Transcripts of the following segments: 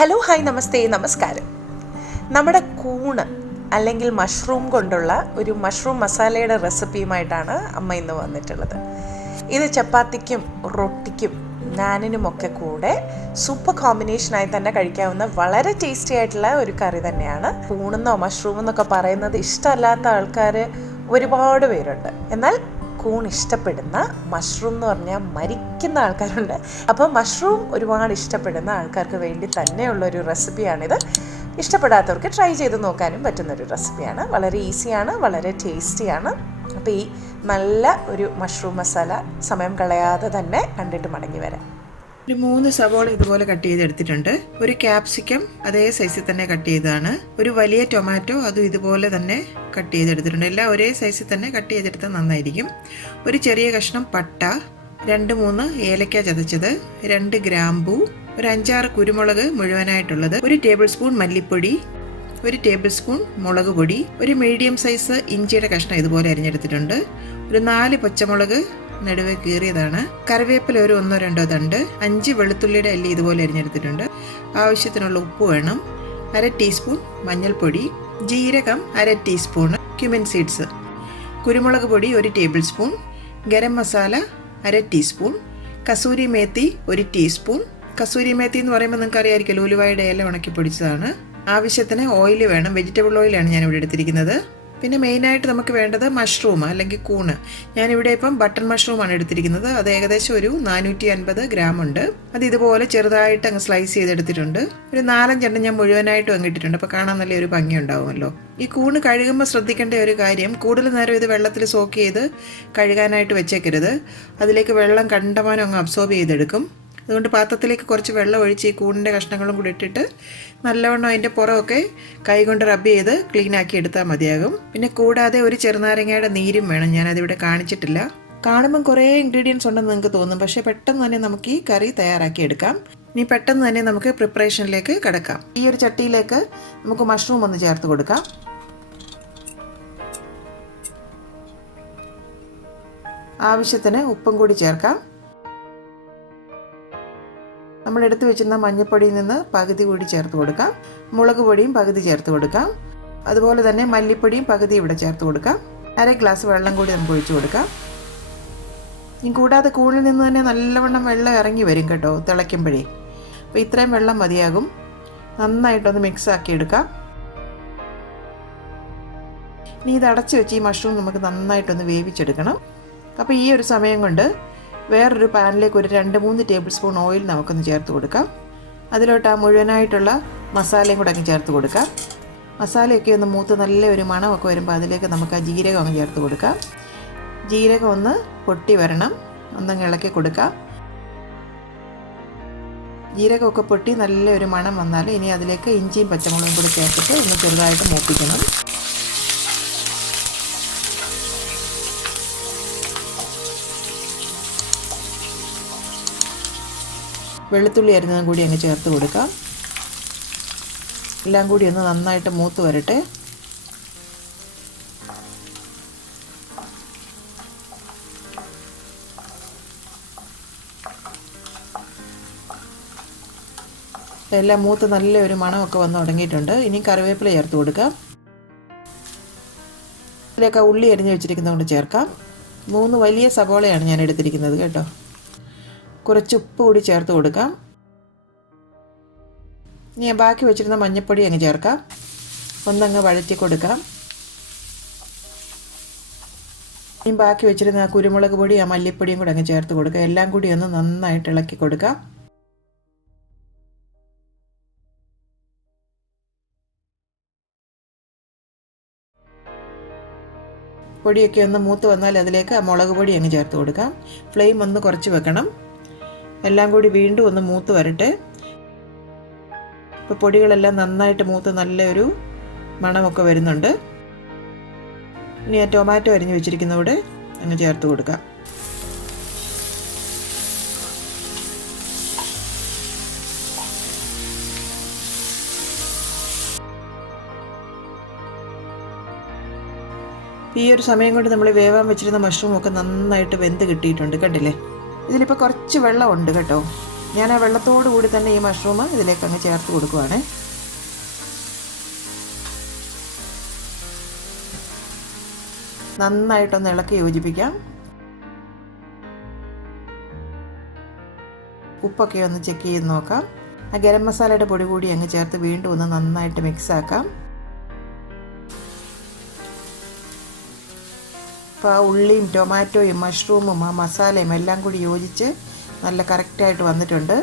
Hello, hi, നമസ്തേ, നമസ്കാരം. നമ്മുടെ കൂണ് അല്ലെങ്കിൽ മഷ്റൂം കൊണ്ടുള്ള ഒരു മഷ്റൂം മസാലയുടെ റെസിപ്പിയുമായിട്ടാണ് അമ്മ ഇന്ന് വന്നിട്ടുള്ളത്. ഇത് ചപ്പാത്തിക്കും റൊട്ടിക്കും നാനിനുമൊക്കെ കൂടെ സൂപ്പർ കോമ്പിനേഷനായി തന്നെ കഴിക്കാവുന്ന വളരെ ടേസ്റ്റി ആയിട്ടുള്ള ഒരു കറി തന്നെയാണ്. കൂണെന്നോ മഷ്റൂം എന്നൊക്കെ പറയുന്നത് ഇഷ്ടമല്ലാത്ത ആൾക്കാർ ഒരുപാട് പേരുണ്ട്. എന്നാൽ കൂൺ ഇഷ്ടപ്പെടുന്ന, മഷ്റൂം എന്ന് പറഞ്ഞാൽ മരിക്കുന്ന ആൾക്കാരുണ്ട്. അപ്പോൾ മഷ്റൂം ഒരുപാട് ഇഷ്ടപ്പെടുന്ന ആൾക്കാർക്ക് വേണ്ടി തന്നെയുള്ളൊരു റെസിപ്പിയാണിത്. ഇഷ്ടപ്പെടാത്തവർക്ക് ട്രൈ ചെയ്ത് നോക്കാനും പറ്റുന്നൊരു റെസിപ്പിയാണ്. വളരെ ഈസിയാണ്, വളരെ ടേസ്റ്റിയാണ്. അപ്പോൾ ഈ നല്ല ഒരു മഷ്റൂം മസാല സമയം കളയാതെ തന്നെ കണ്ടിട്ട് മടങ്ങി വരാം. ഒരു 3 സവോള ഇതുപോലെ കട്ട് ചെയ്തെടുത്തിട്ടുണ്ട്. ഒരു ക്യാപ്സിക്കം അതേ സൈസിൽ തന്നെ കട്ട് ചെയ്തതാണ്. ഒരു വലിയ ടൊമാറ്റോ അതും ഇതുപോലെ തന്നെ കട്ട് ചെയ്തെടുത്തിട്ടുണ്ട്. എല്ലാം ഒരേ സൈസിൽ തന്നെ കട്ട് ചെയ്തെടുത്താൽ നന്നായിരിക്കും. ഒരു ചെറിയ കഷ്ണം പട്ട, 2-3 ഏലക്ക ചതച്ചത്, 2 ഗ്രാമ്പൂ, ഒരു 5-6 കുരുമുളക് മുഴുവനായിട്ടുള്ളത്, 1 ടേബിൾ സ്പൂൺ മല്ലിപ്പൊടി, 1 ടേബിൾ സ്പൂൺ മുളക് പൊടി, ഒരു മീഡിയം സൈസ് ഇഞ്ചിയുടെ കഷ്ണം ഇതുപോലെ അരിഞ്ഞെടുത്തിട്ടുണ്ട്, ഒരു 4 പച്ചമുളക് നടുവെ കീറിയതാണ്, കറിവേപ്പില ഒരു 1-2 തണ്ട്, 5 വെളുത്തുള്ളിയുടെ അല്ലി ഇതുപോലെ അരിഞ്ഞെടുത്തിട്ടുണ്ട്, ആവശ്യത്തിനുള്ള ഉപ്പ് വേണം, 1/2 ടീസ്പൂൺ മഞ്ഞൾപ്പൊടി, ജീരകം 1/2 ടീസ്പൂൺ, ക്യുമിൻ സീഡ്സ്, കുരുമുളക് പൊടി 1 table spoon, garam masala 1/2 teaspoon, kasuri methi 1 teaspoon. Kasuri methi എന്ന് പറയുമ്പോൾ നിങ്ങൾക്ക് അറിയാമായിരിക്കുമല്ലോ, ഉലുവയുടെ ഇല ഉണക്കി പൊടിച്ചതാണ്. ആവശ്യത്തിന് ഓയിൽ വേണം, വെജിറ്റബിൾ ഓയിലാണ് ഞാനിവിടെ എടുത്തിരിക്കുന്നത്. പിന്നെ മെയിനായിട്ട് നമുക്ക് വേണ്ടത് മഷ്റൂം അല്ലെങ്കിൽ കൂണ്. ഞാനിവിടെ ഇപ്പം ബട്ടൺ മഷ്റൂമാണ് എടുത്തിരിക്കുന്നത്. അത് ഏകദേശം ഒരു 450 ഗ്രാം ഉണ്ട്. അത് ഇതുപോലെ ചെറുതായിട്ട് അങ്ങ് സ്ലൈസ് ചെയ്തെടുത്തിട്ടുണ്ട്. ഒരു 4-5 എണ്ണം ഞാൻ മുഴുവനായിട്ടും അങ്ങ് ഇട്ടിട്ടുണ്ട്. അപ്പോൾ കാണാൻ നല്ലൊരു ഭംഗി ഉണ്ടാവുമല്ലോ. ഈ കൂണ് കഴുകുമ്പോൾ ശ്രദ്ധിക്കേണ്ട ഒരു കാര്യം, കൂടുതൽ നേരം ഇത് വെള്ളത്തിൽ സോക്ക് ചെയ്ത് കഴുകാനായിട്ട് വെച്ചേക്കരുത്. അതിലേക്ക് വെള്ളം കണ്ടമാനം അങ്ങ് അബ്സോർബ് ചെയ്തെടുക്കും. അതുകൊണ്ട് പാത്രത്തിലേക്ക് കുറച്ച് വെള്ളം ഒഴിച്ച് ഈ കൂണിൻ്റെ കഷ്ണങ്ങളും കൂടി ഇട്ടിട്ട് നല്ലവണ്ണം അതിൻ്റെ പുറമൊക്കെ കൈകൊണ്ട് റബ്ബ് ചെയ്ത് ക്ലീനാക്കി എടുത്താൽ മതിയാകും. പിന്നെ കൂടാതെ ഒരു ചെറുനാരങ്ങയുടെ നീരും വേണം. ഞാനതിവിടെ കാണിച്ചിട്ടില്ല. കാണുമ്പം കുറേ ഇൻഗ്രീഡിയൻസ് ഉണ്ടെന്ന് നിങ്ങൾക്ക് തോന്നും, പക്ഷേ പെട്ടെന്ന് തന്നെ നമുക്ക് ഈ കറി തയ്യാറാക്കി എടുക്കാം. ഇനി പെട്ടെന്ന് തന്നെ നമുക്ക് പ്രിപ്പറേഷനിലേക്ക് കിടക്കാം. ഈ ഒരു ചട്ടിയിലേക്ക് നമുക്ക് മഷ്റൂം ഒന്ന് ചേർത്ത് കൊടുക്കാം. ആവശ്യത്തിന് ഉപ്പും കൂടി ചേർക്കാം. നമ്മൾ എടുത്തു വെച്ചിരുന്ന മഞ്ഞൾപ്പൊടിയിൽ നിന്ന് പകുതി കൂടി ചേർത്ത് കൊടുക്കാം. മുളക് പൊടിയും പകുതി ചേർത്ത് കൊടുക്കാം. അതുപോലെ തന്നെ മല്ലിപ്പൊടിയും പകുതി ഇവിടെ ചേർത്ത് കൊടുക്കാം. 1/2 ഗ്ലാസ് വെള്ളം കൂടി നമുക്ക് ഒഴിച്ചു കൊടുക്കാം. ഇനി കൂടാതെ കൂണിൽ നിന്ന് തന്നെ നല്ലവണ്ണം വെള്ളം ഇറങ്ങി വരും കേട്ടോ തിളയ്ക്കുമ്പോഴേ. അപ്പോൾ ഇത്രയും വെള്ളം മതിയാകും. നന്നായിട്ടൊന്ന് മിക്സ് ആക്കി എടുക്കാം. ഇനി ഇത് അടച്ചു വെച്ച് ഈ മഷ്റൂം നമുക്ക് നന്നായിട്ടൊന്ന് വേവിച്ചെടുക്കണം. അപ്പോൾ ഈ ഒരു സമയം കൊണ്ട് വേറൊരു പാനിലേക്ക് ഒരു 2-3 ടേബിൾ സ്പൂൺ ഓയിൽ നമുക്കൊന്ന് ചേർത്ത് കൊടുക്കാം. അതിലോട്ട് ആ മുഴുവനായിട്ടുള്ള മസാലയും കൂടെ അങ്ങ് ചേർത്ത് കൊടുക്കാം. മസാലയൊക്കെ ഒന്ന് മൂത്ത് നല്ല ഒരു മണമൊക്കെ വരുമ്പോൾ അതിലേക്ക് നമുക്ക് ആ ജീരകം അങ്ങ് ചേർത്ത് കൊടുക്കാം. ജീരകം ഒന്ന് പൊട്ടി വരണം, ഒന്നങ്ങ് ഇളക്കി കൊടുക്കാം. ജീരകമൊക്കെ പൊട്ടി നല്ല ഒരു മണം വന്നാൽ ഇനി അതിലേക്ക് ഇഞ്ചിയും പച്ചമുളകും കൂടി ചേർത്തിട്ട് ഒന്ന് ചെറുതായിട്ട് മൂപ്പിക്കണം. വെളുത്തുള്ളി അരിഞ്ഞതും കൂടി അങ്ങ് ചേർത്ത് കൊടുക്കാം. എല്ലാം കൂടി ഒന്ന് നന്നായിട്ട് മൂത്ത് വരട്ടെ. എല്ലാം മൂത്ത് നല്ലൊരു മണമൊക്കെ വന്ന് തുടങ്ങിയിട്ടുണ്ട്. ഇനി കറിവേപ്പില ചേർത്ത് കൊടുക്കാം. ഇതിലേക്ക് ഉള്ളി അരിഞ്ഞ് വെച്ചിരിക്കുന്നതുകൊണ്ട് ചേർക്കാം. 3 വലിയ സവോളയാണ് ഞാൻ എടുത്തിരിക്കുന്നത് കേട്ടോ. കുറച്ച് ഉപ്പ് കൂടി ചേർത്ത് കൊടുക്കാം. ഇനി ബാക്കി വെച്ചിരുന്ന മഞ്ഞൾപ്പൊടി അങ്ങ് ചേർക്കാം. ഒന്നങ്ങ് വഴറ്റി കൊടുക്കാം. ഇനി ബാക്കി വെച്ചിരുന്ന കുരുമുളക് പൊടി ആ മല്ലിപ്പൊടിയും കൂടി അങ്ങ് ചേർത്ത് കൊടുക്കുക. എല്ലാം കൂടി ഒന്ന് നന്നായിട്ട് ഇളക്കി കൊടുക്കാം. പൊടിയൊക്കെ ഒന്ന് മൂത്ത് വന്നാൽ അതിലേക്ക് ആ മുളക് പൊടി അങ്ങ് ചേർത്ത് കൊടുക്കാം. ഫ്ലെയിം ഒന്ന് കുറച്ച് വെക്കണം. എല്ലാം കൂടി വീണ്ടും ഒന്ന് മൂത്ത് വരട്ടെ. ഇപ്പോൾ പൊടികളെല്ലാം നന്നായിട്ട് മൂത്ത് നല്ലൊരു മണമൊക്കെ വരുന്നുണ്ട്. ഇനി ആ ടൊമാറ്റോ അരിഞ്ഞ് വെച്ചിരിക്കുന്നതോടെ അങ്ങ് ചേർത്ത് കൊടുക്കാം. ഈ ഒരു സമയം കൊണ്ട് നമ്മൾ വേവാൻ വെച്ചിരുന്ന മഷ്റൂം ഒക്കെ നന്നായിട്ട് വെന്ത് കിട്ടിയിട്ടുണ്ട്, കണ്ടില്ലേ? ഇതിലിപ്പോൾ കുറച്ച് വെള്ളമുണ്ട് കേട്ടോ. ഞാൻ ആ വെള്ളത്തോടു കൂടി തന്നെ ഈ മഷ്റൂം ഇതിലേക്ക് അങ്ങ് ചേർത്ത് കൊടുക്കുവാണ്. നന്നായിട്ടൊന്ന് ഇളക്കി യോജിപ്പിക്കാം. ഉപ്പൊക്കെ ഒന്ന് ചെക്ക് ചെയ്ത് നോക്കാം. ആ ഗരം മസാലയുടെ പൊടി കൂടി അങ്ങ് ചേർത്ത് വീണ്ടും ഒന്ന് നന്നായിട്ട് മിക്സ് ആക്കാം. അപ്പോൾ ആ ഉള്ളിയും ടൊമാറ്റോയും മഷ്റൂമും ആ മസാലയും എല്ലാം കൂടി യോജിച്ച് നല്ല കറക്റ്റായിട്ട് വന്നിട്ടുണ്ട്.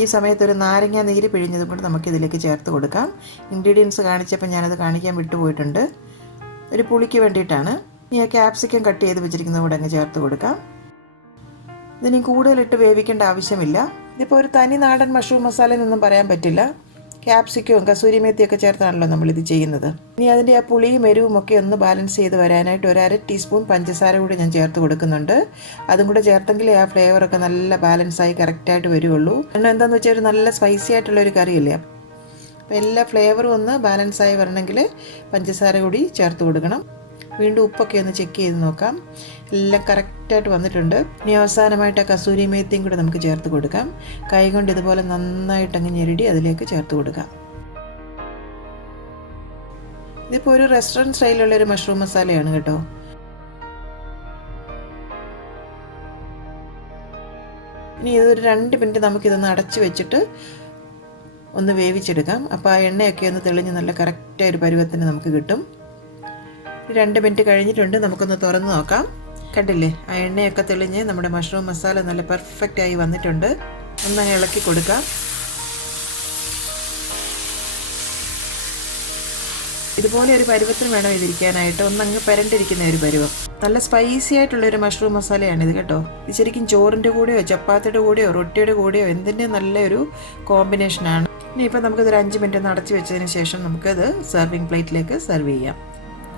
ഈ സമയത്ത് ഒരു നാരങ്ങ നീര് പിഴിഞ്ഞതും കൂടി നമുക്കിതിലേക്ക് ചേർത്ത് കൊടുക്കാം. ഇൻഗ്രീഡിയൻസ് കാണിച്ചപ്പോൾ ഞാനത് കാണിക്കാൻ വിട്ടുപോയിട്ടുണ്ട്. ഒരു പുളിക്ക് വേണ്ടിയിട്ടാണ്. ഇനി ആ ക്യാപ്സിക്കം കട്ട് ചെയ്ത് വെച്ചിരിക്കുന്നത് കൂടെ അങ്ങ് ചേർത്ത് കൊടുക്കാം. ഇതിനി കൂടുതലിട്ട് വേവിക്കേണ്ട ആവശ്യമില്ല. ഇതിപ്പോൾ ഒരു തനി നാടൻ മഷ്റൂം മസാല എന്നൊന്നും പറയാൻ പറ്റില്ല. ക്യാപ്സിക്കവും കസൂരി മേത്തിയൊക്കെ ചേർത്താണല്ലോ നമ്മളിത് ചെയ്യുന്നത്. ഇനി അതിൻ്റെ ആ പുളിയും എരിവും ഒക്കെ ഒന്ന് ബാലൻസ് ചെയ്ത് വരാനായിട്ട് ഒരു 1/2 ടീസ്പൂൺ പഞ്ചസാര കൂടി ഞാൻ ചേർത്ത് കൊടുക്കുന്നുണ്ട്. അതും കൂടെ ചേർത്തെങ്കിലേ ആ ഫ്ലേവറൊക്കെ നല്ല ബാലൻസായി കറക്റ്റായിട്ട് വരുള്ളൂ. കാരണം എന്താണെന്ന് വെച്ചാൽ ഒരു നല്ല സ്പൈസി ആയിട്ടുള്ളൊരു കറിയല്ലേ. അപ്പോൾ എല്ലാ ഫ്ലേവറും ഒന്ന് ബാലൻസായി വരണമെങ്കിൽ പഞ്ചസാര കൂടി ചേർത്ത് കൊടുക്കണം. വീണ്ടും ഉപ്പൊക്കെ ഒന്ന് ചെക്ക് ചെയ്ത് നോക്കാം. എല്ലാം കറക്റ്റായിട്ട് വന്നിട്ടുണ്ട്. ഇനി അവസാനമായിട്ട് ആ കസൂരി മേത്തിയും കൂടെ നമുക്ക് ചേർത്ത് കൊടുക്കാം. കൈ കൊണ്ട് ഇതുപോലെ നന്നായിട്ട് അങ്ങ് ഞെരടി അതിലേക്ക് ചേർത്ത് കൊടുക്കാം. ഇതിപ്പോൾ ഒരു റെസ്റ്റോറൻറ്റ് സ്റ്റൈലുള്ളൊരു മഷ്റൂം മസാലയാണ് കേട്ടോ. ഇനി ഇതൊരു 2 മിനിറ്റ് നമുക്കിതൊന്ന് അടച്ച് വെച്ചിട്ട് ഒന്ന് വേവിച്ചെടുക്കാം. അപ്പോൾ ആ എണ്ണയൊക്കെ ഒന്ന് തെളിഞ്ഞ് നല്ല കറക്റ്റായൊരു പരുവത്തിന് നമുക്ക് കിട്ടും. 2 മിനിറ്റ് കഴിഞ്ഞിട്ടുണ്ട്. നമുക്കൊന്ന് തുറന്ന് നോക്കാം. കണ്ടില്ലേ, ആ എണ്ണയൊക്കെ തെളിഞ്ഞ് നമ്മുടെ മഷ്റൂം മസാല നല്ല പെർഫെക്റ്റായി വന്നിട്ടുണ്ട്. ഒന്നങ്ങ് ഇളക്കി കൊടുക്കാം. ഇതുപോലെ ഒരു പരുവത്തിന് വേണം ഇതിരിക്കാനായിട്ട്. ഒന്നങ്ങ് പരണ്ടിരിക്കുന്ന ഒരു പരുവം. നല്ല സ്പൈസി ആയിട്ടുള്ളൊരു മഷ്റൂം മസാലയാണിത് കേട്ടോ. ഇത് ശരിക്കും ചോറിൻ്റെ കൂടെയോ ചപ്പാത്തിയുടെ കൂടെയോ റൊട്ടിയുടെ കൂടെയോ എന്തിൻ്റെയും നല്ലൊരു കോമ്പിനേഷനാണ്. ഇനിയിപ്പോൾ നമുക്കിതൊരു 5 മിനിറ്റ് ഒന്ന് അടച്ച് വെച്ചതിന് ശേഷം നമുക്കത് സെർവിങ് പ്ലേറ്റിലേക്ക് സെർവ് ചെയ്യാം.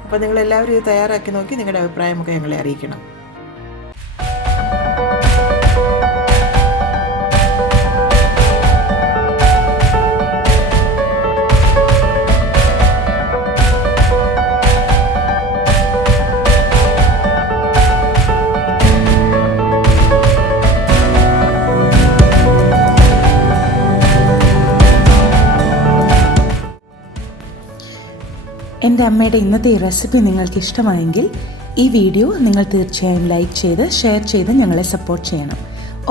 അപ്പോൾ നിങ്ങളെല്ലാവരും ഇത് തയ്യാറാക്കി നോക്കി നിങ്ങളുടെ അഭിപ്രായമൊക്കെ ഞങ്ങളെ അറിയിക്കണം. എൻ്റെ അമ്മയുടെ ഇന്നത്തെ ഈ റെസിപ്പി നിങ്ങൾക്ക് ഇഷ്ടമായെങ്കിൽ ഈ വീഡിയോ നിങ്ങൾ തീർച്ചയായും ലൈക്ക് ചെയ്ത് ഷെയർ ചെയ്ത് ഞങ്ങളെ സപ്പോർട്ട് ചെയ്യണം.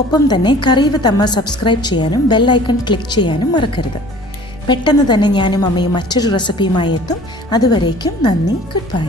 ഒപ്പം തന്നെ കറി വിത്ത് അമ്മ സബ്സ്ക്രൈബ് ചെയ്യാനും ബെൽ ഐക്കൺ ക്ലിക്ക് ചെയ്യാനും മറക്കരുത്. പെട്ടെന്ന് തന്നെ ഞാനും അമ്മയും മറ്റൊരു റെസിപ്പിയുമായി എത്തും. അതുവരേക്കും നന്ദി. Good bye.